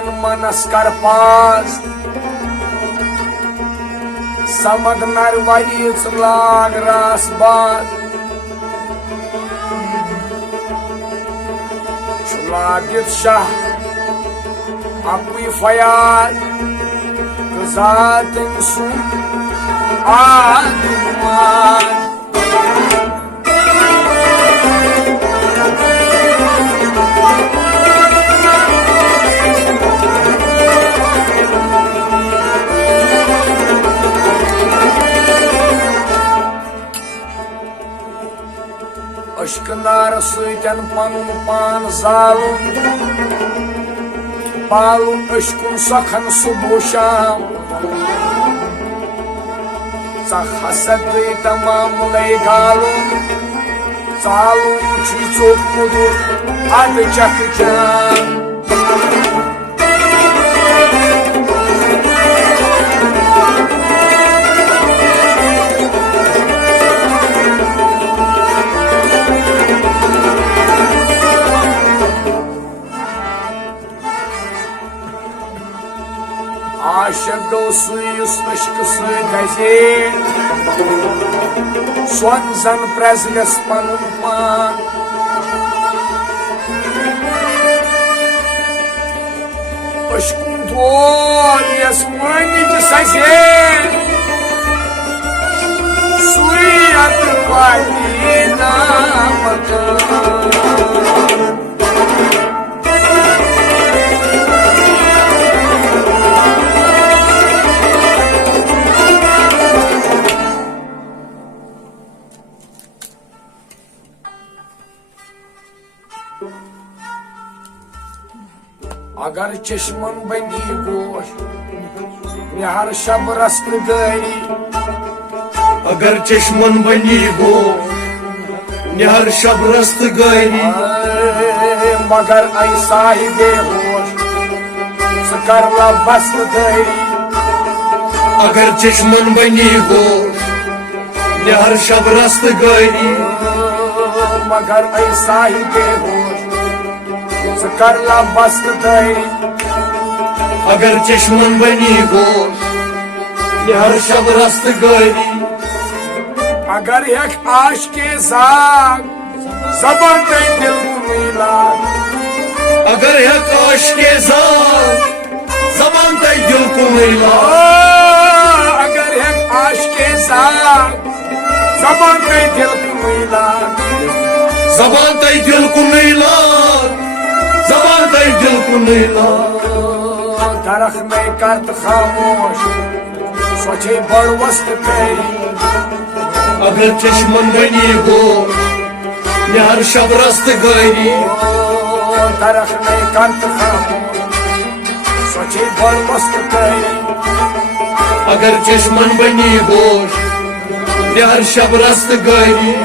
मन मनस कर पास समद नरवरी लाग रास बाज लागित शाह अकुई फयाज गजात सुन आदिमान अश्कनार सतन पनुन पान जालुन पालुन अश्कुन सखन सुबह शाम हसद गई तमाम लय गालुन चालुन चोक मुदुर अद चक जान आशक गो सुस अश्क गजे स्वन जन प्रजगस पनुन पान अश्कुन थोर यस मानिज सजे सुयत वाली नामक अगर चश्मन बनी गोश निहर शब रस्त गरी अगर चश्मन बनी गोश निहर शब रस्त गरी मगर आई साहिबे होश सकरला बस्त गरी अगर चश्मन बनी गोश निहर शब रस्त गरी मगर आई साहिबे होश करला बस्त दरी अगर चश्मन बनी गोश निहर शब रस्त गरी अगर एक आश के जाग जबान ते दिल कुमिला अगर एक आश के जाग जबान ते दिल कुमिला अगर एक आश के जाग जबान ते दिल कुमिला जबान ते दिल कुमिला जबान ते दिल कुमिला दरख में करत खामोश सोचे बड़ वस्त करी अगर चश्मन बनी गोश निहर शब रस्त गरी दरख में करत खामोश सोचे बड़ वस्त करी अगर चश्मन बनी गोश निहर शब रस्त गरी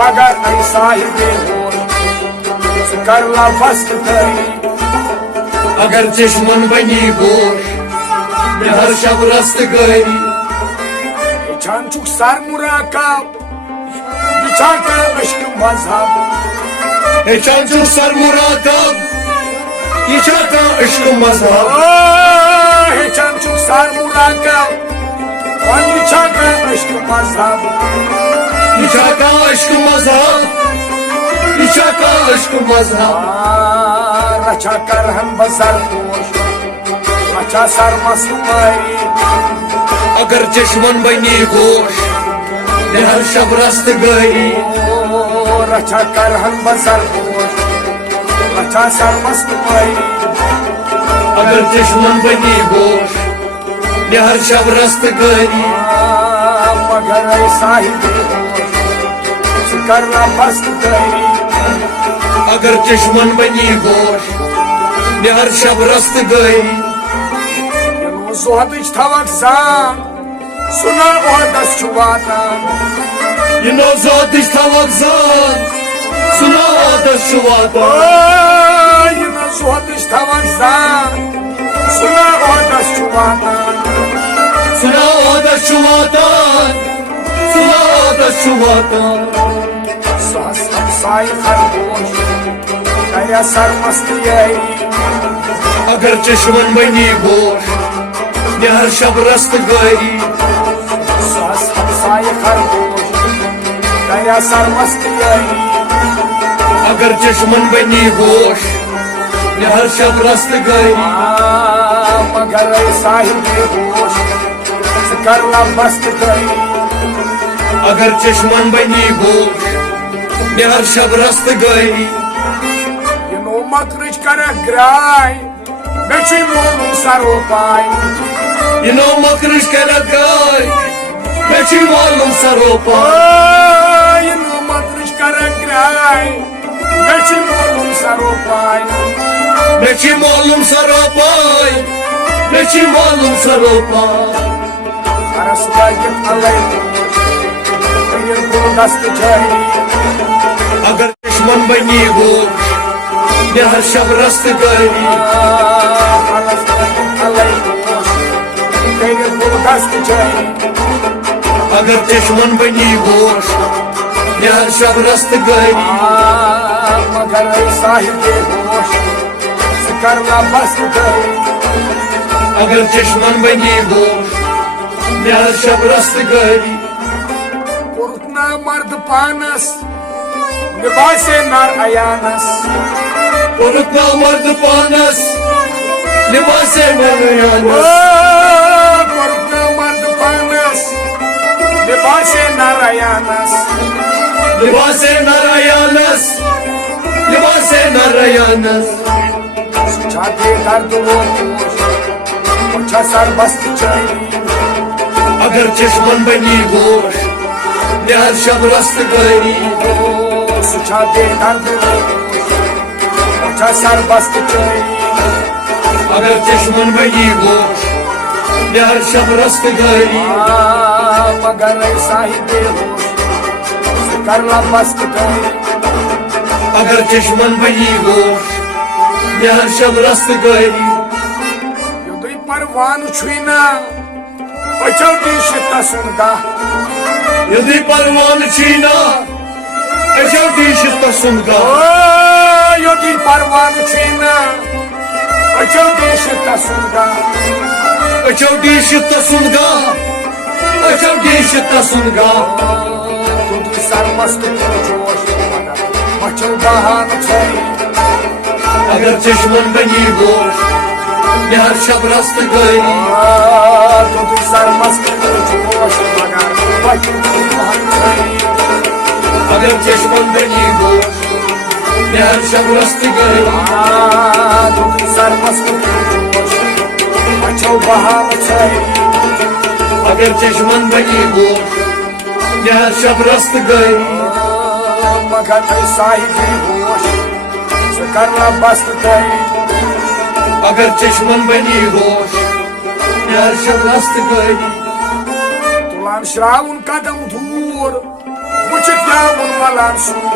मगर आई साहिबे करला बस्त करी अगर चश्मन बनी गोश निहर शब रस्त गरी छान चुक सर मुराकब बिछाका अश्क मजहब छान चुक सर मुराकब बिछाका अश्क मजहब छान चुक सर मुराकब बिछाका अश्क मजहब बिछाका अश्क मजहब बिछाका अश्क मजहब रचा कर हम बसर दोष रचा सर मस्त मारी अगर चश्मन बनी गोश निहर शब रस्त गरी रचा कर हम बसर दोष रचा सर मस्त मारी अगर चश्मन बनी गोश निहर शब रस्त गरी मगर साहिबे करना बस्त गरी अगर चश्मन बनी गोश निहर शब रस्त गरी जोहदच थवक जान सुना ओहदस छुवातान यनो जोहदच थवक जान सुना ओहदस छुवातान यनो जोहदच थवक जान सुना ओहदस छुवातान सुना ओहदस छुवातान सुना ओहदस छुवातान सास हमसाई खरगोश दया सर मस्ती अगर चश्मन बनी गोश निहर शब रस्त गरी सास हमसाय खरगोश दया सरमस्त यारी अगर चश्मन बनी गोश निहर शब रस्त गरी मगर साहिब होश करला मस्त गई अगर चश्मन बनी गोश निहर शब रस्त गरी नो मकरज कर ग्राय बेची मोलू सरो पाय नो मकरज कर गाय बेची मालूम सरो पाय नो मकरज कर ग्राय बेची मोलू सरो पाय बेची मालूम सरो पाय बेची मालूम सरो पाय अरस लागित अलय तेरे को दस्त जाई अगर चश्मन बनी गोश निहर शब रस्त गरी अरस लागित अलय तेरे को दस्त जाई अगर चश्मन बनी गोश निहर शब रस्त गरी मगर साहिब होश करना बस्त गई अगर चश्मन बनी गोश निहर शब रस्त गरी उतना मर्द पानस निभासे नार अयानस उतना मर्द पानस लिबासे नरयानस उतना मर्द पानस निभासे नार अयानस लिबासे नरयानस लिबासे नरयानस छाते दर्द वो मुझा सर बस्त चाहिए अगर चश्मन बनी गोश निहर शब रस्त गरी छाते दर्द वो मुझा सर बस्त चाहिए अगर चश्मन बनी गोश निहर शब रस्त गरी मगर साहिब होश करला बस्त चाहिए अगर चश्मन बनी गोश निहर शब रस्त गरी युद्ध परवान छुना अचो दिश तसुनगा यदि परवान छीना अचो दिश तसुनगा युद्ध परवान छुना अचो दिश तसुनगा अचो दिश तसुनगा अचो दिश तसुनगा तुझ सरमस्त जोश मचो बहान छई अगर चश्मन बनी गोश निहर शब रस्त गरी तुझ सरमस्त जोश मचो बहान छई अगर चश्मन बनी गोश निहर शब रस्त गरी तुझ सरमस्त जोश मचो बहान छई अगर चश्मन बनी गोश निहर शब रस्त गरी मगर साहिब होश करना बस्त गई अगर चश्मन बनी गोश निहर शब रस्त गरी तुलान श्रावण कदम दूर मुझे त्यावन मलान सूर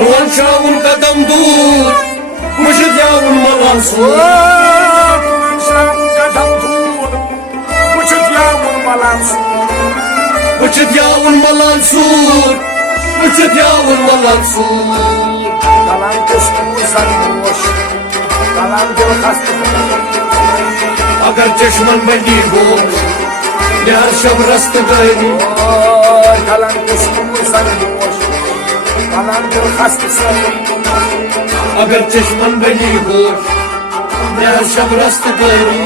रोन शाउन कदम दूर मुझे जाऊन मलान सूर तुलान श्रावण कदम दूर मुझे त्यावन मलान सूर मुझे जाऊन मलान सूर मुझे जाऊन मलान सूर कलाम कुस्तूर संतोष कलाम दिल खस्त अगर चश्मन बनी गोश निहर शब रस्त गरी कलाम कुस्तूर संतोष कलाम दिल खस्त अगर चश्मन बनी गोश निहर शब रस्त गरी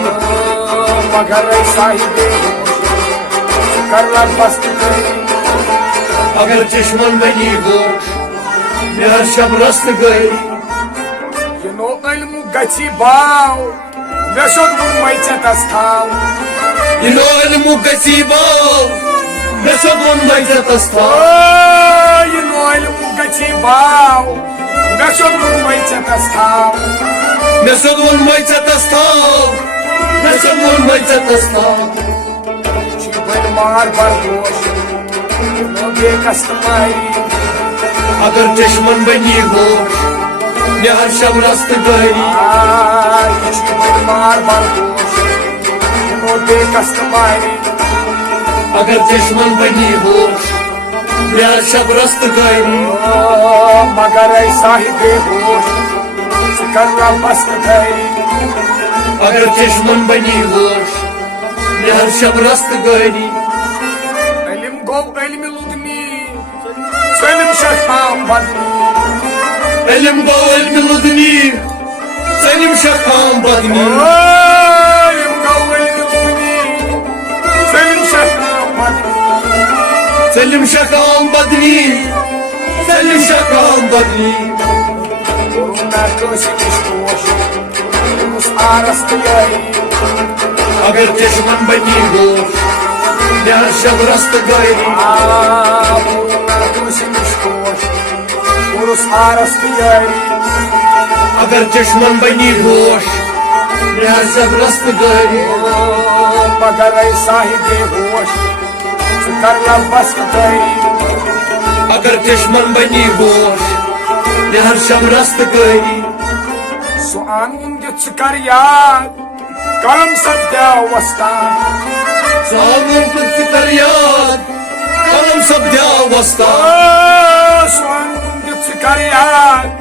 मगर साहिब होश करला बस्त गई अगर चश्मन बनी गोश निहर शब रस्त गरी नो इल्म गछि बाव नशोद मुंबईचा तस्थाव इनो इल्मु गसीबाव नशोद मुंबईचा तस्थाव नो इल्म गछि बाव नशोद मुंबईचा तस्थाव नशोद मुंबईचा तस्थाव नशोद मुंबईचा तस्थाव चिबल मार बरगोश नो बे कस्तमाई अगर चश्मन बनी गोश निहर शब रस्त गरी चिबल मार बरगोश नो बे कस्तमाई अगर चश्मन बनी गोश निहर शब रस्त गरी मगर साहिब होश करना बस गई अगर चश्मन बनी होश नहर शब रस्त गरी इल्म गो इल्म लुदनी सलिम शखाम बदनी इल्म गो इल्म लुदनी सलिम शखाम बदनी इल्म गो इल्म लुदनी सलिम शखाम बदनी सलिम शखाम बदनी सलिम शखाम बदनी कोरोना कोशिश कोश उस आरस तैयारी अगर चश्मन बनी होश नहर शब रस्त गरी कोरोना कोशिश कोश उस आरस तैयारी अगर चश्मन बनी होश नहर शब रस्त गरी मगर साहिब होश करना बस गई अगर चश्मन बनी होश नहर शब रस्त गरी सुआन दित कर याद कलम सब्दा वस्तान सावन कुछ कर याद कलम सब द्या वस्ता सुआन दित कर याद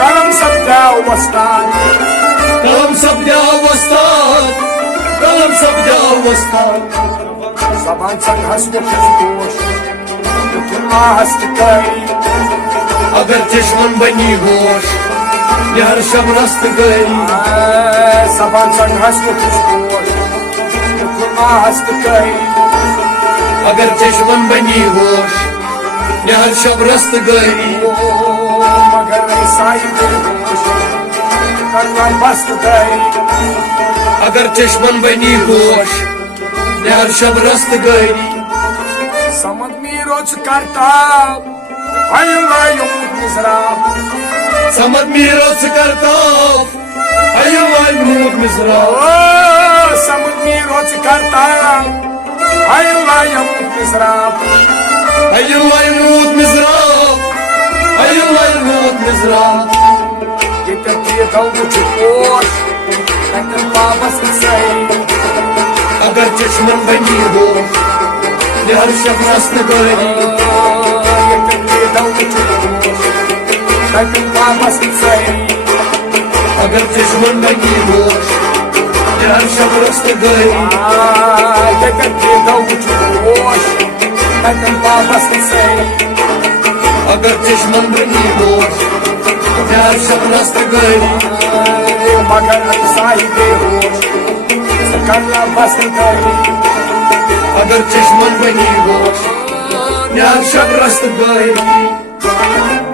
कलम सब्दा वस्तान कलम सब द्या वस्ता कलम सब द्या वस्ता जबान संग हंसते खुशबोश तुम हंसत गई अगर चश्मन बनी होश नहर शब रस्त गरी जबान संग हंसते खुशबोश तुम हंसत गई अगर चश्मन बनी होश नहर शब रस्त गरी मगर साहिब होश करना बस गई अगर चश्मन बनी होश नहर शब रस्त गरी समझ में रोज करता मिजराब समझ में रोज करता मूद मिसरा समझ में रोज करता मिजराब मूद मिसरा मूद मिसरा अगर चश्मन बनी हो नहर शब रस्त गरी अगर चश्मन बनी हो नहर शब रस्त गरी अगर चश्मन बनी हो नहर शब रस्त गरी मगर साहिब होश करना बस गई अगर चश्मन बनी होश नहर शब रस्त गरी